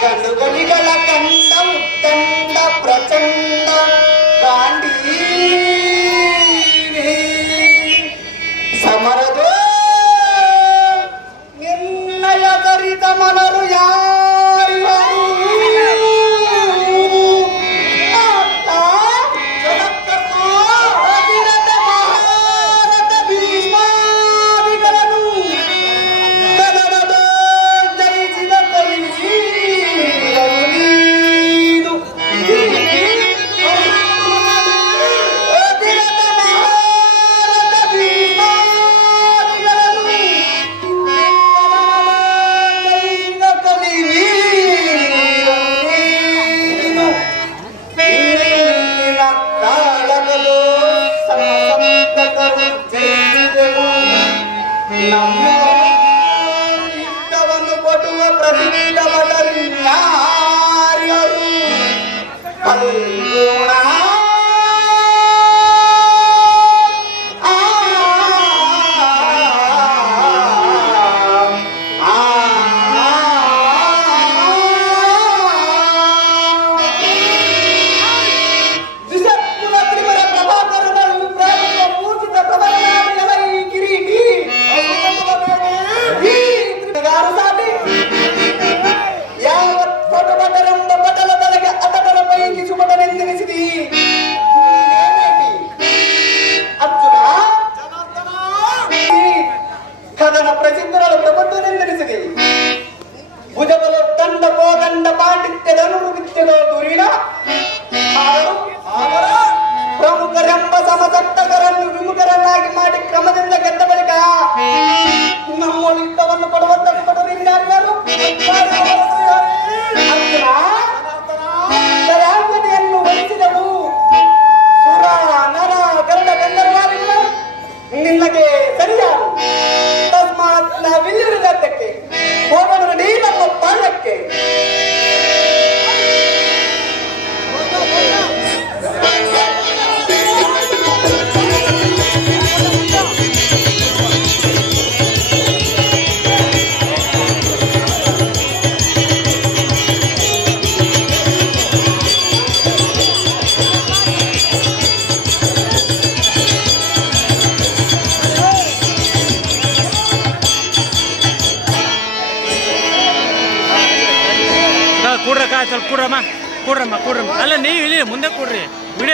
ಕಣ್ಣುಗಳಿಗಳ ಕಂಡ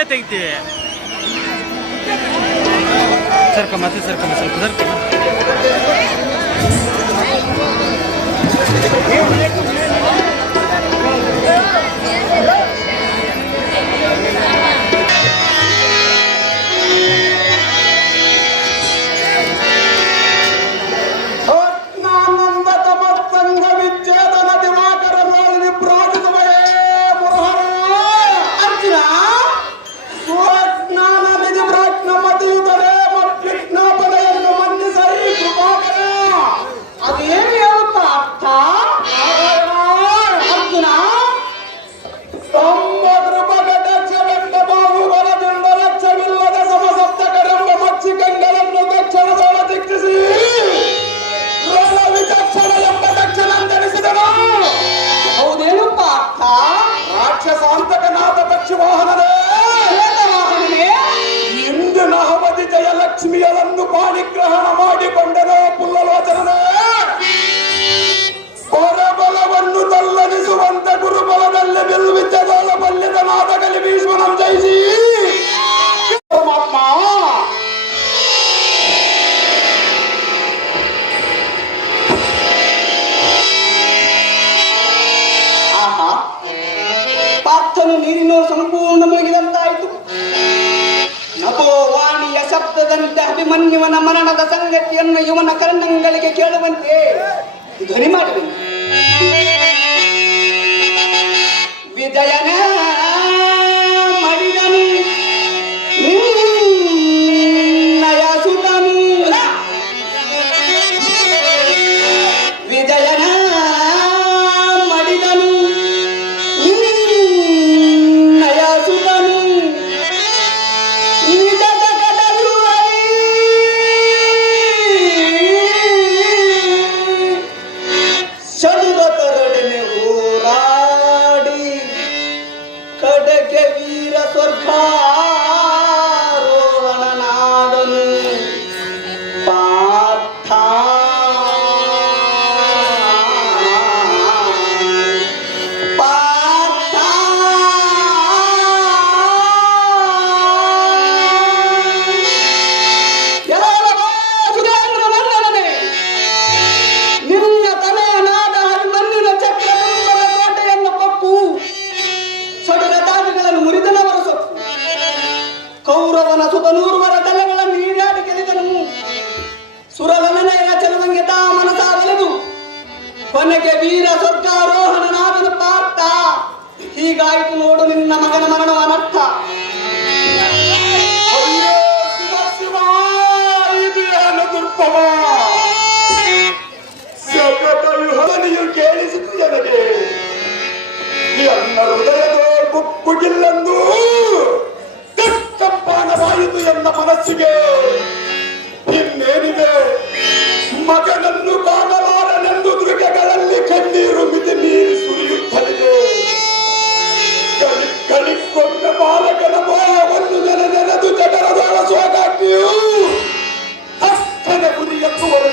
ತೆಗಿತೀವಿ ಸರ್ಕಮ್ಮ ಸರ್ಕಮ್ಮ ಸ್ವಲ್ಪ ಸರ್ಕಮ್ಮ ಅಭಿಮನ್ಯುವನ ಮರಣದ ಸಂಗತಿಯನ್ನು ಇವನ ಕರ್ಣಗಳಿಗೆ ಕೇಳುವಂತೆ ಧ್ವನಿ ಮಾಡುವೆನು. ನನಗೆ ಎನ್ನ ಹೃದಯದ ಗುಪ್ಪುಗಿಲ್ಲಂದು ಕಂಪಾನವಾಯಿತು ಎನ್ನ ಮನಸ್ಸಿಗೆ ಇನ್ನೇನಿದೆ? ಮಗನನ್ನು ಕಾಣಲಾರನೆಂದು ದುರ್ಗಗಳಲ್ಲಿ ಕಣ್ಣೀರು ಮಿತಿ ನೀರು ಸುರಿಯುತ್ತಲಿದೆ. ಕಲಿ ಕಲಿಕೊಂಡ ಬಾಲಕನ ಮೋಹವನ್ನು ನೆನೆ ನೆನೆದು ಜಗರದೊಳ ಸೋಗಾಗ್ತಿಯು ಅಷ್ಟನ ಗುರಿಯಕ್ಕುವರು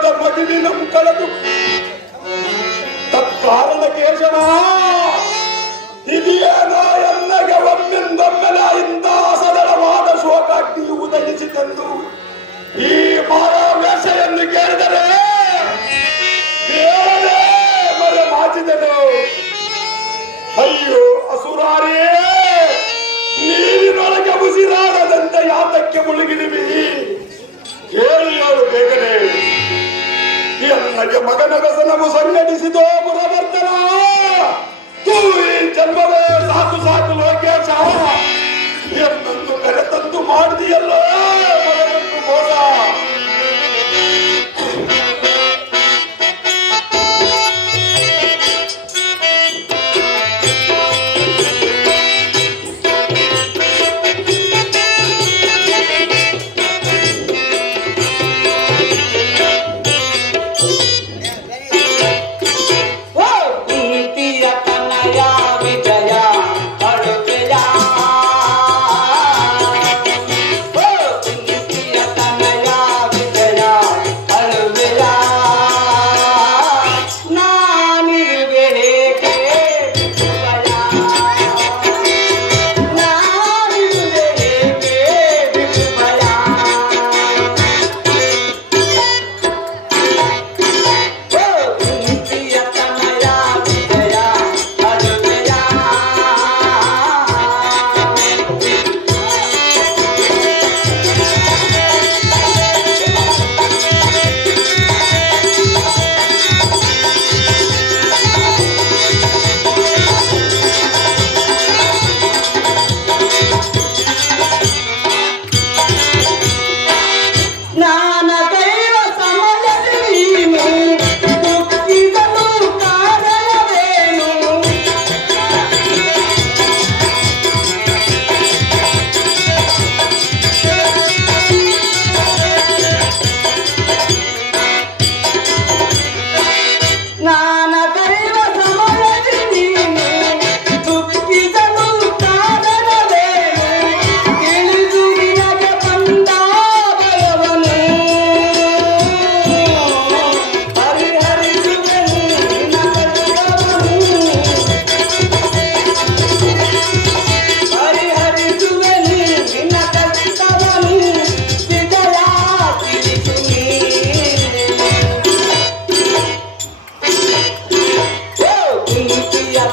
ಮುಖದ ಮಗುವಿನ ಕಳೆದು. ತತ್ಕಾರಣ ಕೇಶವ ಇದೆಯೇನೋ ಎನ್ನಗೆ ಒಮ್ಮಿಂದೊಮ್ಮೆಲ ಇಂತಹ ಸದಳವಾದ ಶೋಕಾಗ್ನಿಯು ಉದಯಿಸಿತೆಂದು ಈ ಮಾರಾವೇಶೆಯನ್ನು ಕೇಳಿದರೆ ಕೇಳದೆ ಮರೆ ಮಾಚಿದನು. ಅಯ್ಯೋ, ಅಸುರಾರೇ, ನೀರಿನೊಳಗೆ ಉಸಿರಾಡದಂತೆ ಯಾತಕ್ಕೆ ಮುಳುಗಿರುವಿ ಹೇಳಿ ಎನ್ನಗೆ ಮಗನ ವ್ಯಸನವು ಸಂಘಟಿಸಿದೋ ಪುರವರ್ತನ ತೂ ಈ ಜನ್ಮವೇ, ಸಾಕು ಸಾಕು, ಲೋಕೇಶ. ಎನ್ನೊಂದು ಕರೆತಂದು ಮಾಡಿದೆಯಲ್ಲ ಮಗನನ್ನು ಮೋಸ.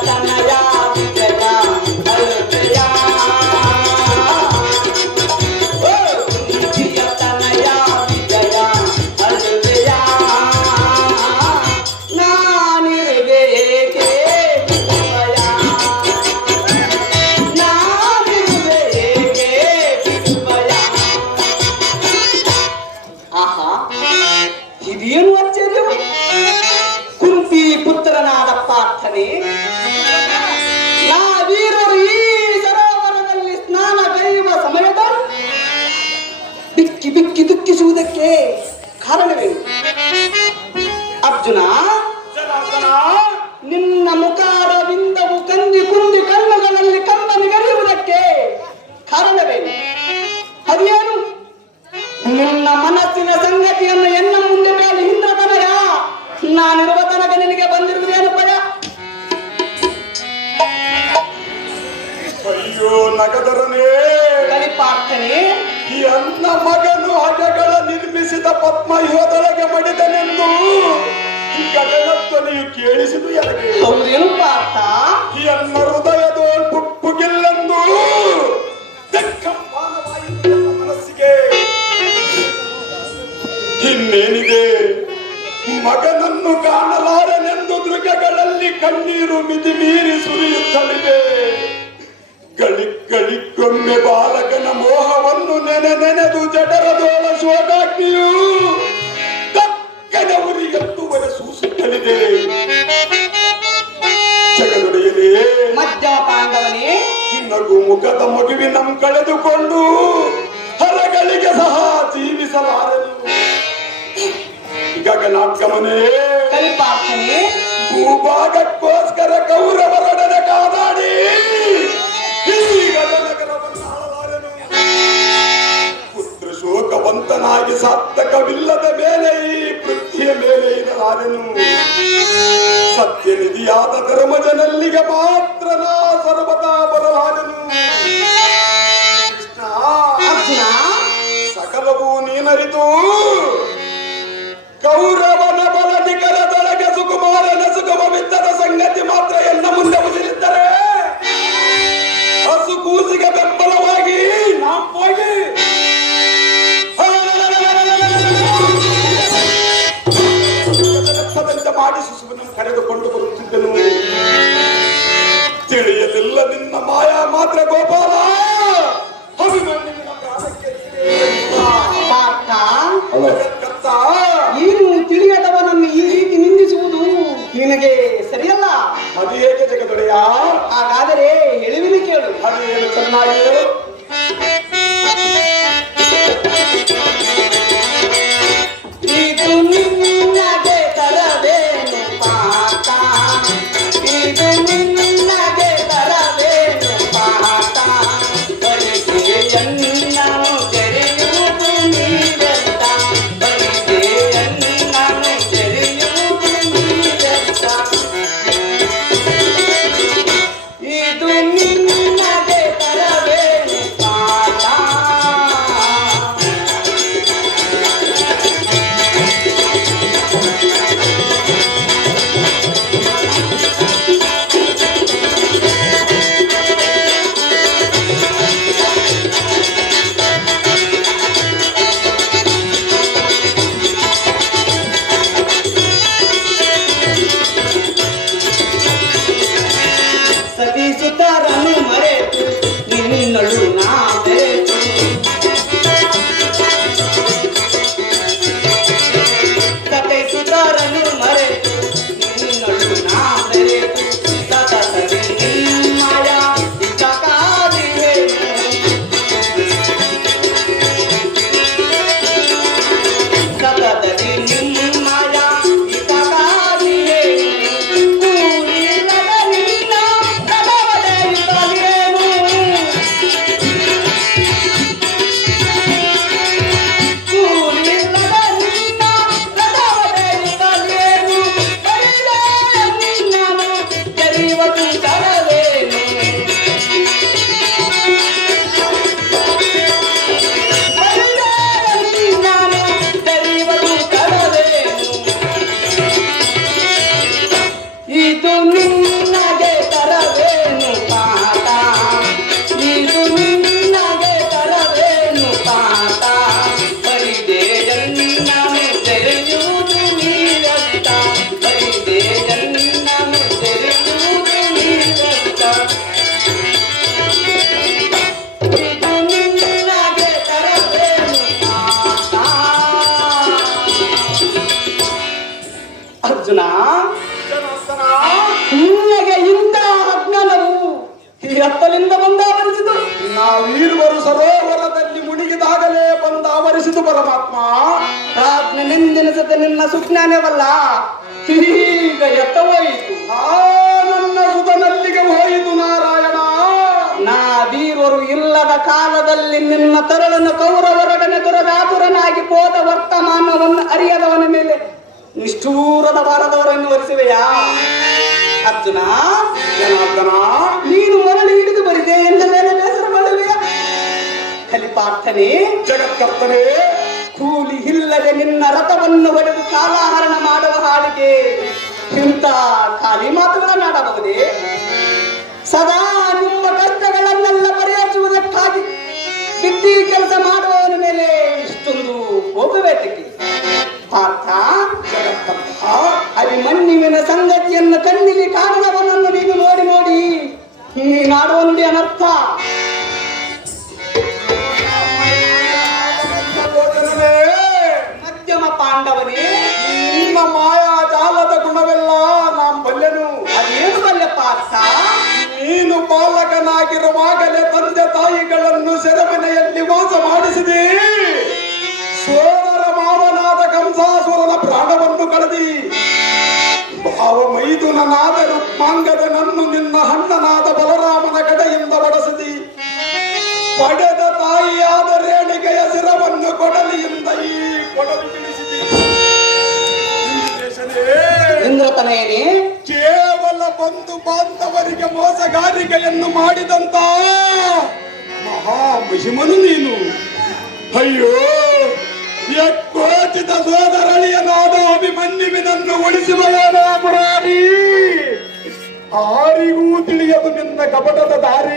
Thank you. ಆತ್ಮ ಯೋಧೊಳಗೆ ಮಡಿದನೆಂದು ಗಗನಧ್ವನಿಯು ಕೇಳಿಸಿದು ಎನಗೆ ಹೌದೇನು ಪಾತ ಎನ್ನ ಮನಸ್ಸಿಗೆ ಇನ್ನೇನಿದೆ? ಮಗನನ್ನು ಕಾಣಲಾರನೆಂದು ದೃಗಗಳಲ್ಲಿ ಕಣ್ಣೀರು ಮಿತಿ ಮೀರಿ ಸುರಿಯುತ್ತಲಿದೆ. ಗಳಿಕ್ಕೊಮ್ಮೆ ಬಾಲಕನ ಮೋಹವನ್ನು ನೆನೆ ನೆನೆದು ಜಠರದೋಳ ಸೋದಾಗ್ನಿಯು ತಕ್ಕನ ಉರಿಯತ್ತುವರ ಸೂಸುತ್ತಲಿದೆ ಜಗದೊಡೆಯಲೇ ಮಜ್ಜಾಪಾಂಗವನೇ ನಗು ಮುಖದ ಮಗುವಿ ನಮ್ ಕಳೆದುಕೊಂಡು ಹರಗಳಿಗೆ ಸಹ ಜೀವಿಸಲಾರರು ಗಗನಾತ್ಮನೇ ಭೂಭಾಗಕ್ಕೋಸ್ಕರ ಕೌರವರೊಡನೆ ಕಾದಾಡ ಭಗವಂತನಾಗಿ ಸಾರ್ಥಕವಿಲ್ಲದ ಮೇಲೆ ಈ ಪೃಥ್ವಿಯ ಮೇಲೆ ಇರಲಾರನು ಸತ್ಯನಿಧಿಯಾದ ಧರ್ಮಜನಲ್ಲಿಗೆ ಮಾತ್ರ ನಾ ಸರ್ವತಾ ಬರಲಾರನು Cặp. Thank you. ವೀರರು ಇಲ್ಲದ ಕಾಲದಲ್ಲಿ ನಿನ್ನ ತರಳನ್ನು ಕೌರವರೊಡನೆ ದುರದಾತುರನಾಗಿ ಹೋದ ವರ್ತಮಾನವನ್ನು ಅರಿಯದವನ ಮೇಲೆ ನಿಷ್ಠೂರದ ಬಾರದವರನ್ನು ವರೆಸಿವೆಯಾ ಅರ್ಜುನ, ಜನಾರ್ದನ, ನೀನು ಮರಳಿ ಹಿಡಿದು ಬರಿದೆ ಎಂದ ಮೇಲೆ ಬೇಸರ ಮಾಡುವೆಯಾ ಕಲಿಪಾರ್ಥನೆ ಕೂಲಿ ಇಲ್ಲದೆ ನಿನ್ನ ರಥವನ್ನು ಹೊಡೆದು ಕಾಲಾಹರಣ ಮಾಡುವ ಹಾಡಿಗೆ ಇಂಥ ಖಾಲಿ ಮಾತುಗಳನ್ನಾಡಬಹುದೇ? ಸದಾ ನಿಮ್ಮ ಬಿತ್ತಿ ಕೆಲಸ ಮಾಡುವವನ ಮೇಲೆ ಇಷ್ಟೊಂದು ಹೋಗಬೇಕಕ್ಕೆ ಪಾರ್ಥ ಅಭಿಮನ್ಯುವಿನ ಸಂಗತಿಯನ್ನು ಕಣ್ಣಿಗೆ ಕಾಣದವನನ್ನು ಬಾಲಕನಾಗಿರುವಾಗಲೇ ತಂದೆ ತಾಯಿಗಳನ್ನು ಸೆರೆಮನೆಯಲ್ಲಿ ವಾಸ ಮಾಡಿಸಿದೆ. ಸೋದರ ಮಾವನಾದ ಕಂಸಾಸುರನ ಪ್ರಾಣವನ್ನು ಕಳೆದಿ. ಭಾವ ಮೈದುನನಾದ ರುಕ್ಮಾಂಗದನನ್ನು ನಿನ್ನ ಹಣ್ಣನಾದ ಬಲರಾಮನ ಕಡೆಯಿಂದ ಬಡಸಿದಿ ಪಡೆದ ತಾಯಿಯಾದ ರೇಣಿಕೆಯ ಸಿರವನ್ನು ಕೊಡಲಿಯಿಂದ ಈ ಕೊಡಲಿ ತಿಳಿಸಿದೆ. ಬಂಧು ಬಾಂಧವರಿಗೆ ಮೋಸಗಾರಿಕೆಯನ್ನು ಮಾಡಿದಂತ ಮಹಾ ಮಹಿಮನು ನೀನು. ಅಯ್ಯೋ ಎಕ್ಕೋಚಿತ ಸೋದರಳಿಯನಾದ ಅಭಿಮನ್ಯುವಿನನ್ನು ಉಳಿಸುವವನ ಮುರಾರಿ ಆರಿಗೂ ತಿಳಿಯದು ನಿನ್ನ ಕಪಟದ ದಾರಿ.